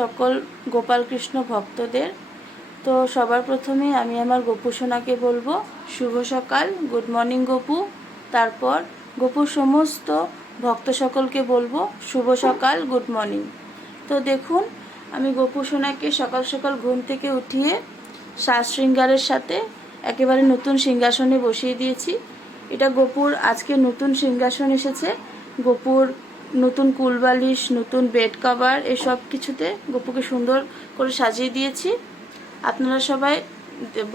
সকল গোপাল কৃষ্ণ ভক্তদের। তো সবার প্রথমে আমি আমার গপু সোনাকে বলবো শুভ সকাল, গুড মর্নিং গপু। তারপর গপুর সমস্ত ভক্ত সকলকে বলবো শুভ সকাল, গুড মর্নিং। তো দেখুন, আমি গপু সোনাকে সকাল সকাল ঘুম থেকে উঠিয়ে সাজ শৃঙ্গারের সাথে একেবারে নতুন সিংহাসনে বসিয়ে দিয়েছি। এটা গপুর আজকে নতুন সিংহাসন এসেছে। গপুর নতুন কুলবালিশ, নতুন বেড কভার, এসব কিছুতে গপুকে সুন্দর করে সাজিয়ে দিয়েছি। আপনারা সবাই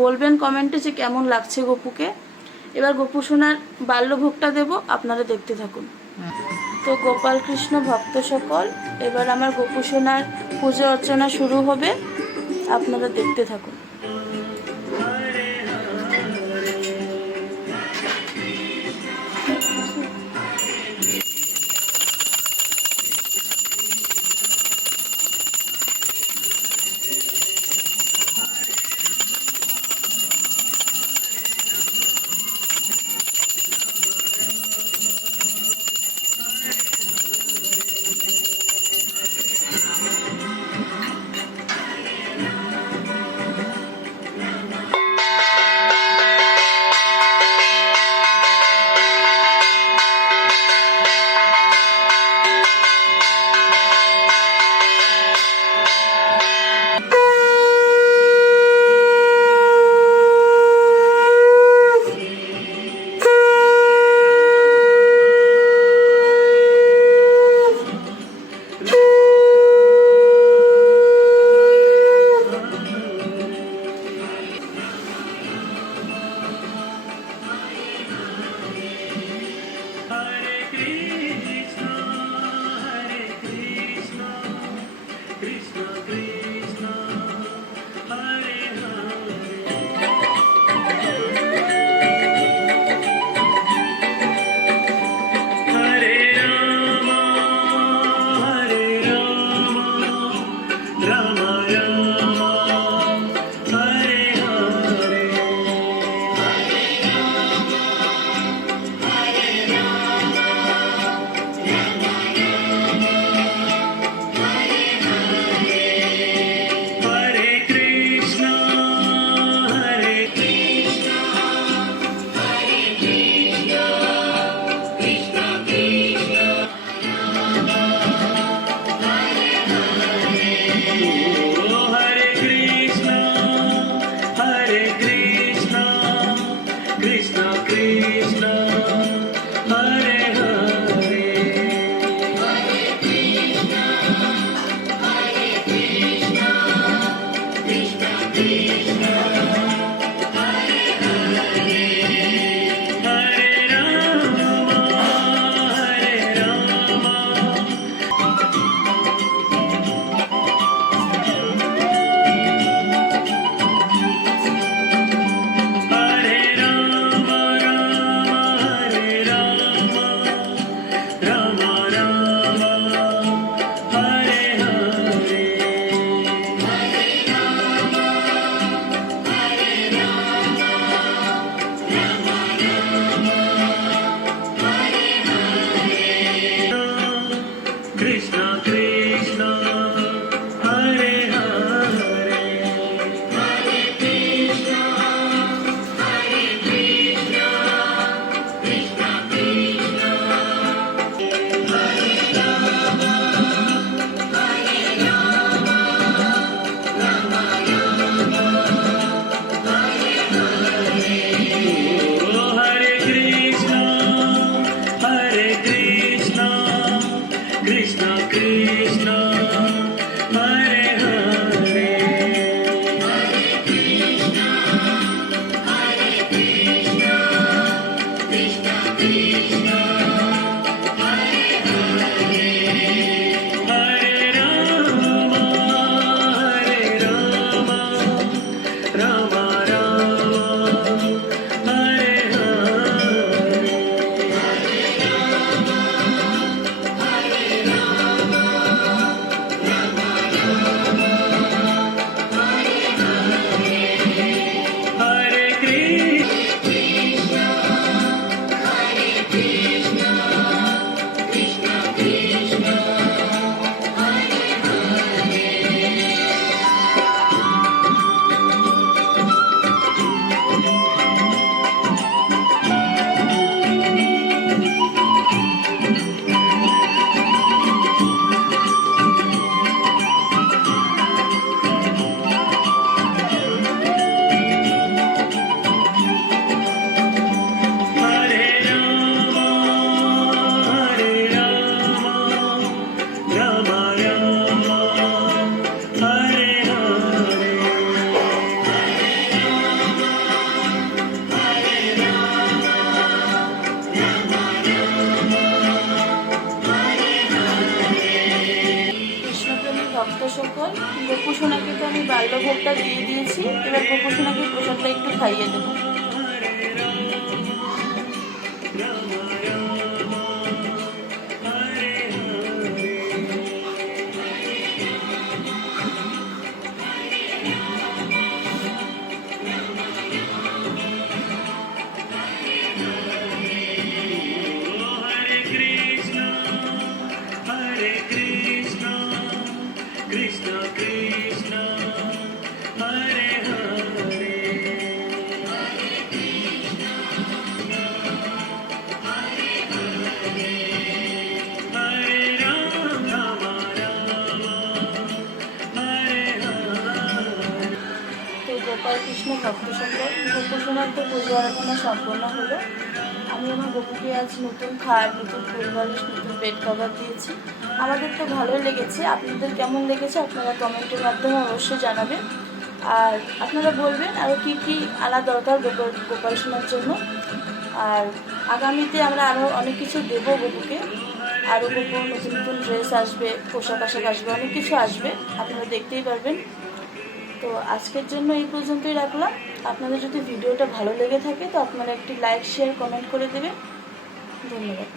বলবেন কমেন্টে যে কেমন লাগছে গপুকে। এবার গপু সোনার বাল্যভোগটা দেব, আপনারা দেখতে থাকুন। তো গোপাল কৃষ্ণ ভক্ত সকল, এবার আমার গপু সোনার পুজো অর্চনা শুরু হবে, আপনারা দেখতে থাকুন। ভক্ত সকল, গোপুসোনাকে তো আমি বাল্যভোগটা দিয়ে দিয়েছি, এবার গোপুসোনাকে প্রসাদটা একটু খাইয়ে দেবো। Krishna Krishna Hare Hare Hare Rama Rama Hare Hare। তো গোপাল কৃষ্ণ ভক্ত সকল, গোপুসোনার তো পুজো আরাধনা সম্পন্ন হলো। আমি আমার গপুকে আজ নতুন খাট, নতুন ফুলবালিশ, নতুন বেড কভার দিয়েছি। আমাদের তো ভালোই লেগেছে, আপনাদের কেমন লেগেছে আপনারা কমেন্টের মাধ্যমে অবশ্যই জানাবেন। আর আপনারা বলবেন আরও কী কী আনা দরকার গোপাল সোনার জন্য। আর আগামীতে আমরা আরও অনেক কিছু দেবো গপুকে, আরও গপুর নতুন নতুন ড্রেস আসবে, পোশাক আশাক আসবে, অনেক কিছু আসবে, আপনারা দেখতেই পারবেন। তো আজকের জন্য এই পর্যন্তই রাখলাম। আপনাদের যদি ভিডিওটা ভালো লেগে থাকে তো আপনারা একটি লাইক, শেয়ার, কমেন্ট করে দেবেন। ধন্যবাদ।